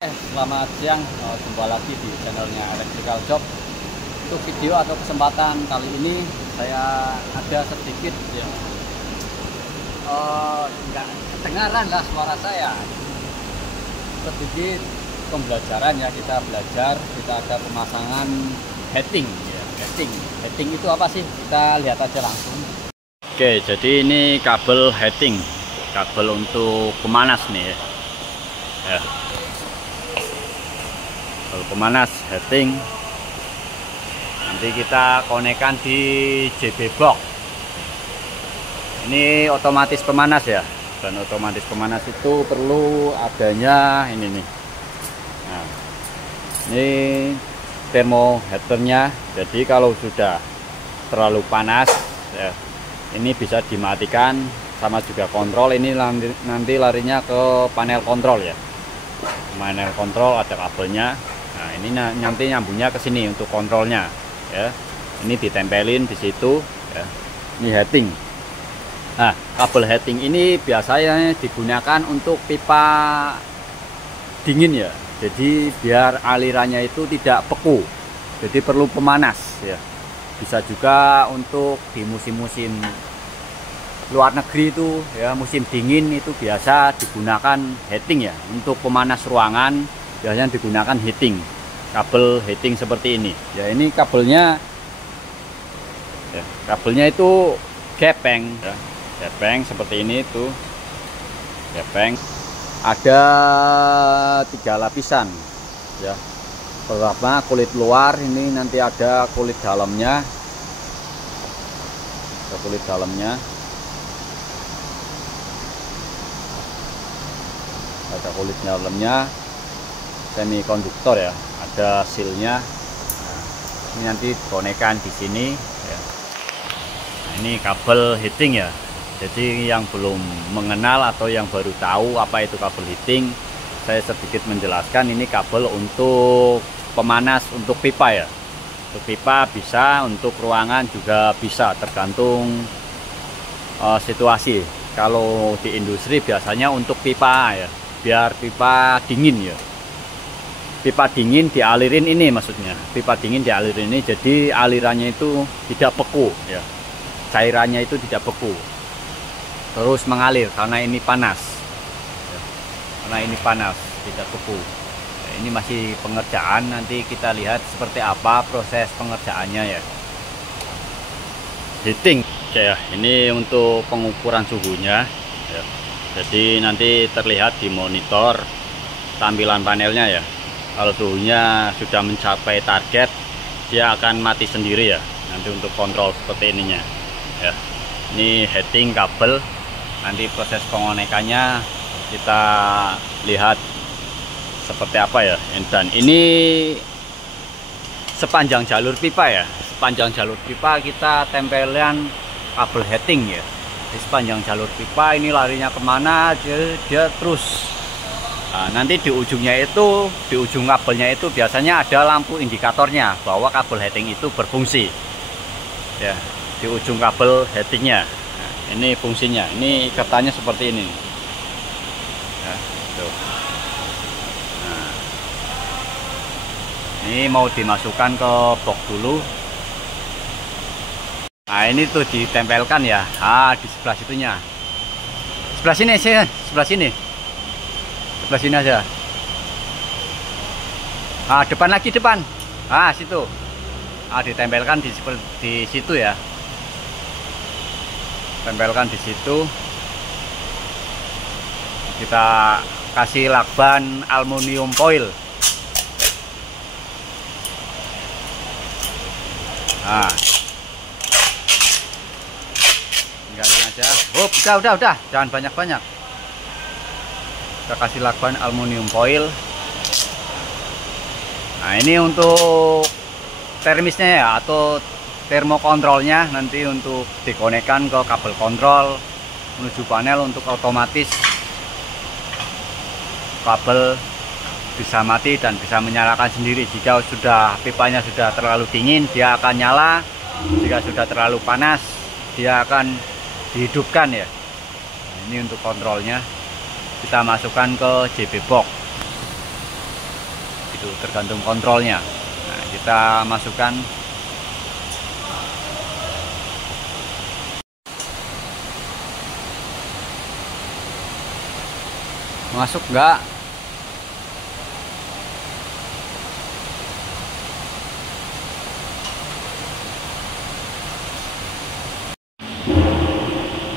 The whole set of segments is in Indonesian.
Selamat siang, jumpa lagi di channelnya Electrical Job. Untuk video atau kesempatan kali ini saya ada sedikit ya, nggak kedengaran lah suara saya. Sedikit pembelajaran ya, kita belajar, kita ada pemasangan heating ya. Heating itu apa sih? Kita lihat aja langsung. Oke, jadi ini kabel heating, kabel untuk pemanas nih ya. Kalau pemanas heating nanti kita konekkan di JB box. Ini otomatis pemanas ya, dan otomatis pemanas itu perlu adanya ini nih. Nah, ini termometernya. Jadi kalau sudah terlalu panas ya, ini bisa dimatikan, sama juga kontrol. Ini nanti larinya ke panel kontrol ya. Panel kontrol ada kabelnya. Nah, ini nanti nyambungnya ke sini untuk kontrolnya ya. Ini ditempelin di situ ya. Ini heating. Nah, kabel heating ini biasanya digunakan untuk pipa dingin ya. Jadi biar alirannya itu tidak beku. Jadi perlu pemanas ya. Bisa juga untuk di musim-musim luar negeri itu ya, musim dingin itu biasa digunakan heating ya. Untuk pemanas ruangan biasanya digunakan heating, kabel heating seperti ini ya. Ini kabelnya ya, kabelnya itu gepeng ya, gepeng seperti ini tuh, gepeng. Ada 3 lapisan ya. Pertama kulit luar, ini nanti ada kulit dalamnya, ada kulit dalamnya, ada kulit dalamnya, semikonduktor ya, ada sealnya. Nah, ini nanti konekkan di sini ya. Nah, ini kabel heating ya. Jadi yang belum mengenal atau yang baru tahu apa itu kabel heating, saya sedikit menjelaskan. Ini kabel untuk pemanas untuk pipa ya. Untuk pipa bisa, untuk ruangan juga bisa, tergantung situasi. Kalau di industri biasanya untuk pipa ya, biar pipa dingin ya. Pipa dingin dialirin ini, maksudnya pipa dingin dialirin ini, jadi alirannya itu tidak beku ya, cairannya itu tidak beku, terus mengalir karena ini panas ya. Karena ini panas, tidak beku ya. Ini masih pengerjaan, nanti kita lihat seperti apa proses pengerjaannya ya. Heating ya, ini untuk pengukuran suhunya ya. Jadi nanti terlihat di monitor tampilan panelnya ya. Kalau suhunya sudah mencapai target, dia akan mati sendiri ya. Nanti untuk kontrol seperti ininya ya. Ini heating kabel, nanti proses pengonekannya kita lihat seperti apa ya. Dan ini sepanjang jalur pipa ya, sepanjang jalur pipa kita tempelkan kabel heating ya. Di sepanjang jalur pipa ini larinya kemana, dia terus. Nah, nanti di ujungnya itu, di ujung kabelnya itu biasanya ada lampu indikatornya bahwa kabel heating itu berfungsi ya. Di ujung kabel heatingnya, nah, ini fungsinya, ini ikatannya seperti ini ya, tuh. Nah, ini mau dimasukkan ke box dulu. Nah, ini tuh ditempelkan ya. Di sebelah situnya, sebelah sini sih, sebelah sini, sebelah sini aja. Depan lagi, depan. Situ. Ditempelkan di situ ya. Tempelkan di situ. Kita kasih lakban aluminium foil. Tinggalin aja. Udah. Jangan banyak-banyak. Kita kasih lakban aluminium foil. Nah, ini untuk termisnya ya, atau termokontrolnya, nanti untuk dikonekkan ke kabel kontrol menuju panel. Untuk otomatis kabel bisa mati dan bisa menyalakan sendiri. Jika sudah pipanya sudah terlalu dingin, dia akan nyala. Jika sudah terlalu panas, dia akan dihidupkan ya. Nah, ini untuk kontrolnya. Kita masukkan ke JB box. itu tergantung kontrolnya. Nah, kita masukkan masuk enggak.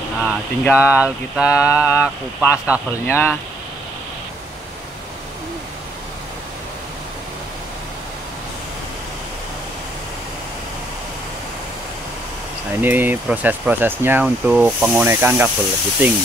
Nah, tinggal kita kupas kabelnya. Nah, ini proses-prosesnya untuk pengonekan kabel heating.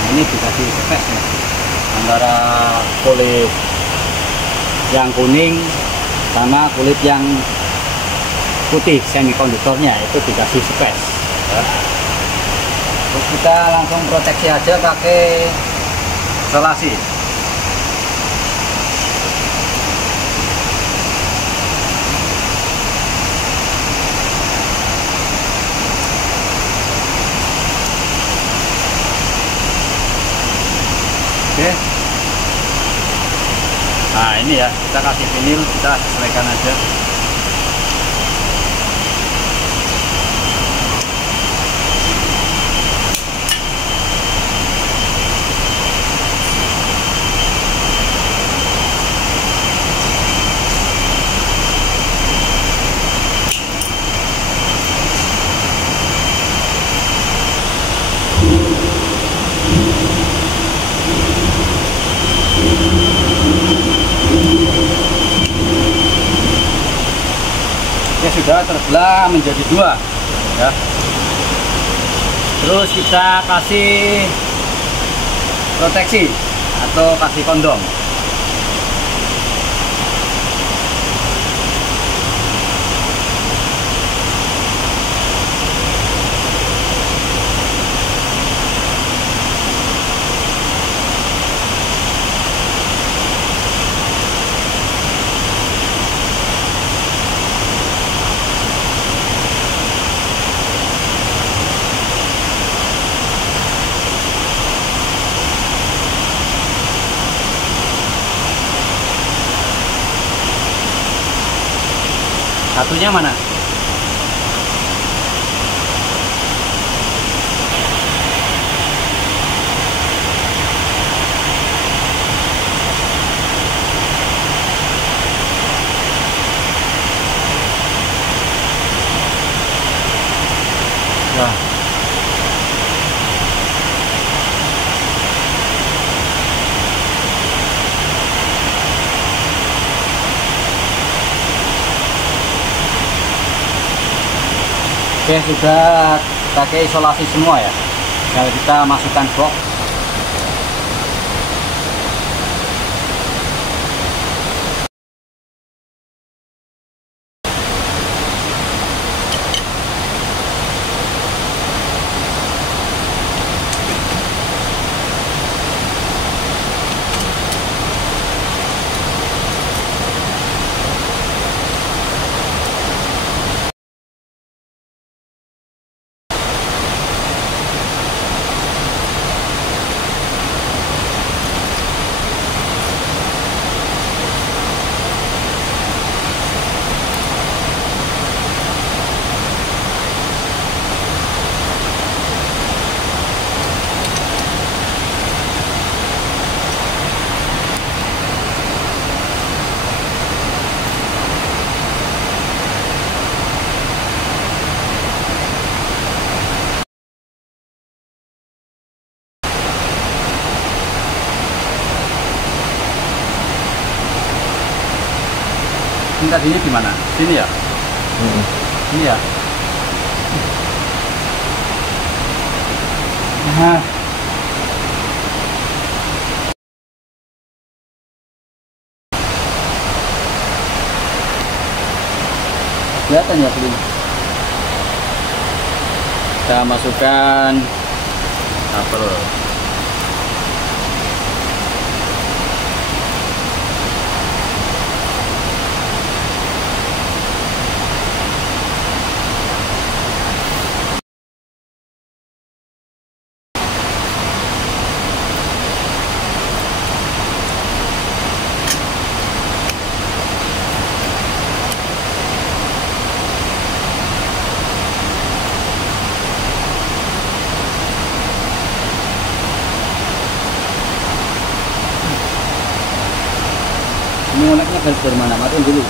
Nah, ini dikasih space ya, antara kulit yang kuning sama kulit yang putih semikonduktornya itu dikasih space ya. Terus kita langsung proteksi aja pakai isolasi. Oke. Nah, ini ya, kita kasih vinil, kita sesuaikan aja. Ini sudah terbelah menjadi dua ya. Terus kita kasih proteksi atau kasih kondom. Satunya mana? Wah. Oke, sudah pakai isolasi semua ya. Kalau kita masukkan box. Ini tadinya di mana? Sini ya? Ini ya? Nah. Kelihatan ya belum? Kita masukkan kabel. Ini ngoleknya dari mana? Matiin dulu.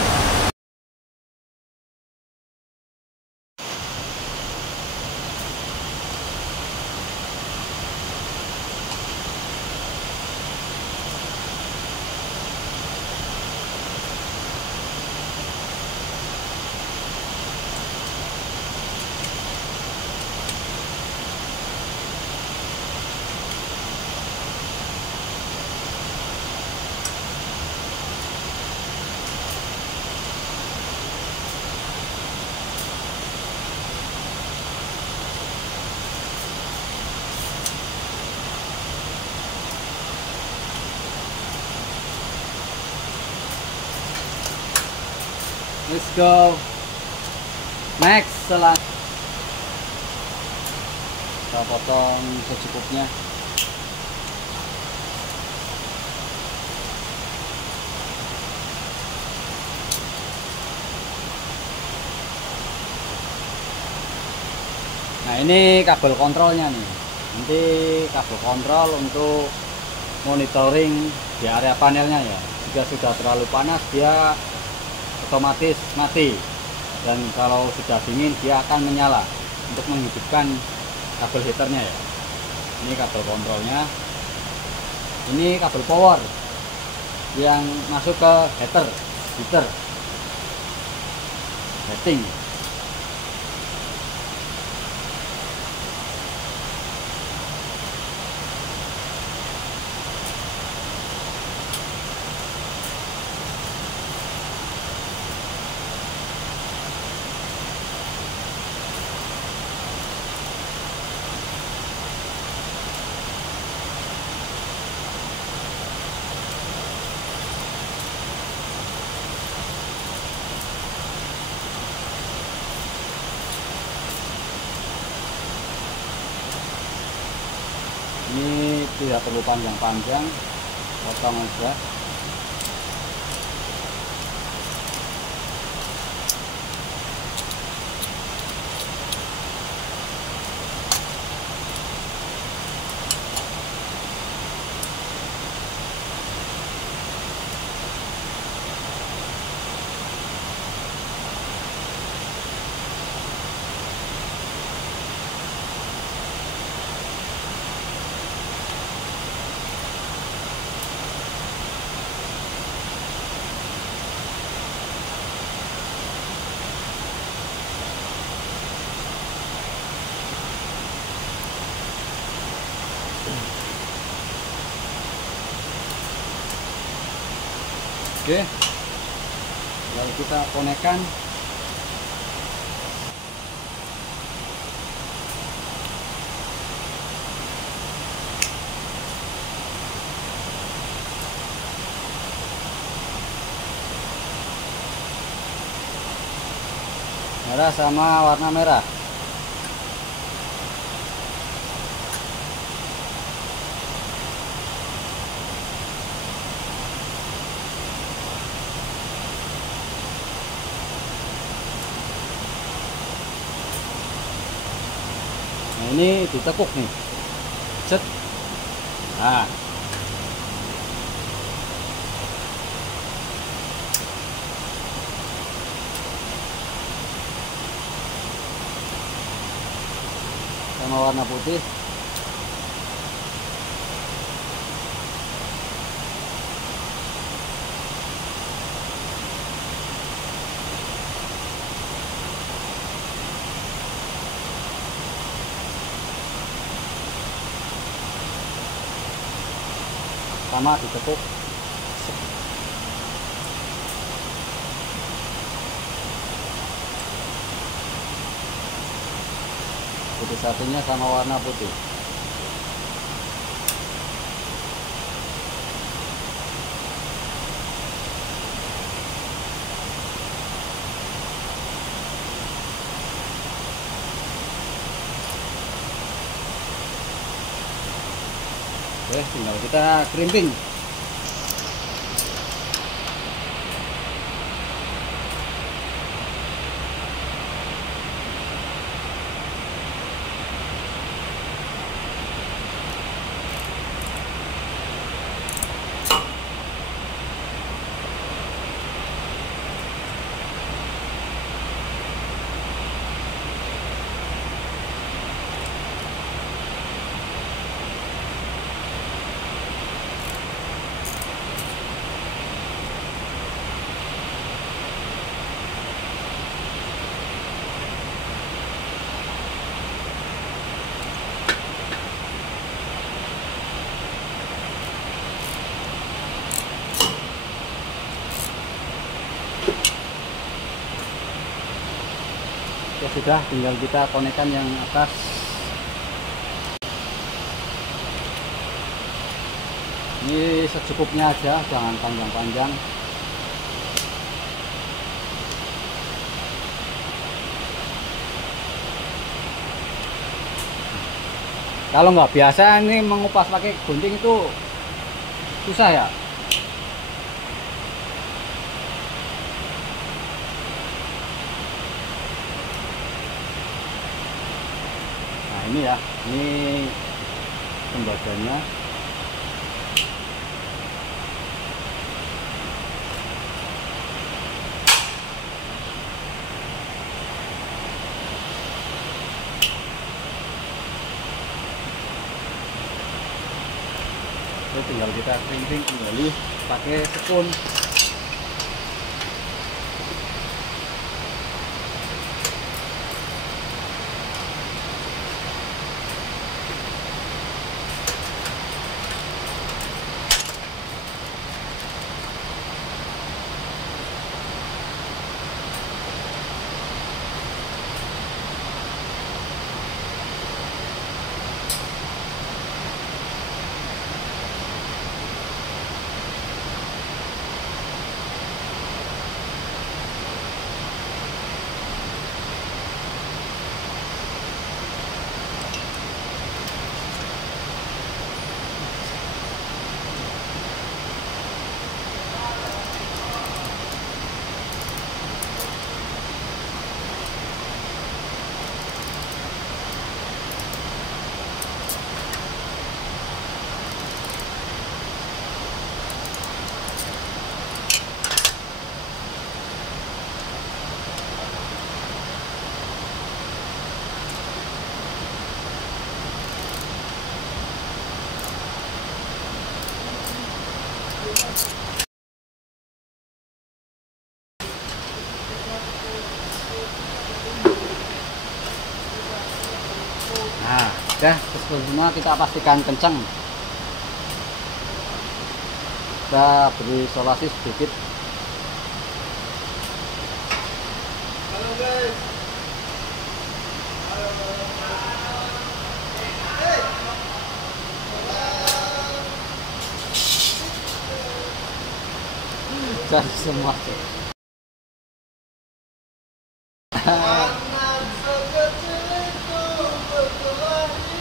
Let's go. Next, kita potong secukupnya. Nah, ini kabel kontrolnya nih. Nanti kabel kontrol untuk monitoring di area panelnya ya. Jika sudah terlalu panas dia otomatis mati, dan kalau sudah dingin dia akan menyala untuk menghidupkan kabel heaternya ya. Ini kabel kontrolnya, ini kabel power yang masuk ke heater heating. Ini tidak perlu panjang-panjang, potong aja. Oke, lalu kita konekkan. Merah sama warna merah. Nah, ini ditekuk nih. Set. Nah. Sama warna putih. sama ditekuk. Putih satunya sama warna putih. Oke, tinggal kita crimping. Ya sudah, tinggal kita konekkan yang atas. Ini secukupnya aja, jangan panjang-panjang. Kalau nggak biasa ini mengupas pakai gunting itu susah ya. Nah ini ya, ini tembaganya. Itu tinggal kita crimping kembali pakai spoon. Nah, udah semua kita pastikan kencang. Kita beri isolasi sedikit. Halo guys. Cari semua. Anak sekecil itu berkelahi.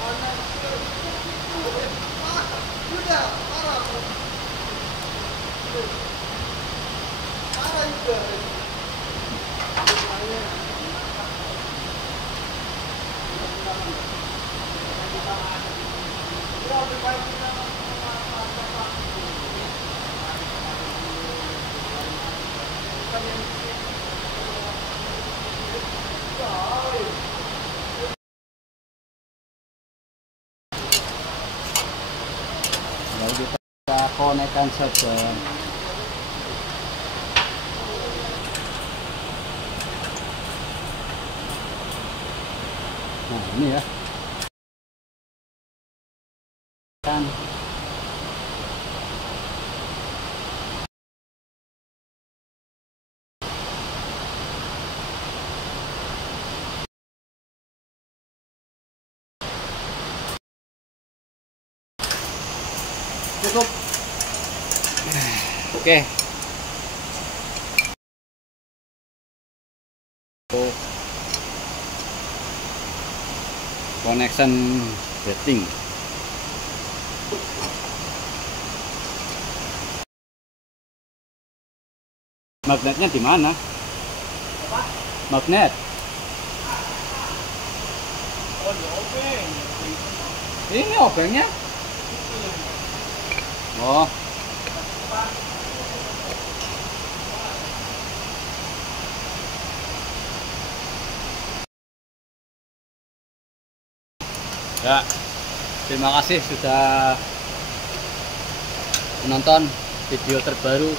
Anak sekecil itu sudah parah. Parah juga. Lalu kita konekkan saja. Nah ini ya. kan. Cukup. Oke. Connection setting. Magnetnya di mana? Magnet. Oh, di obeng. Ini obengnya. Oh. Ya, terima kasih sudah menonton video terbaru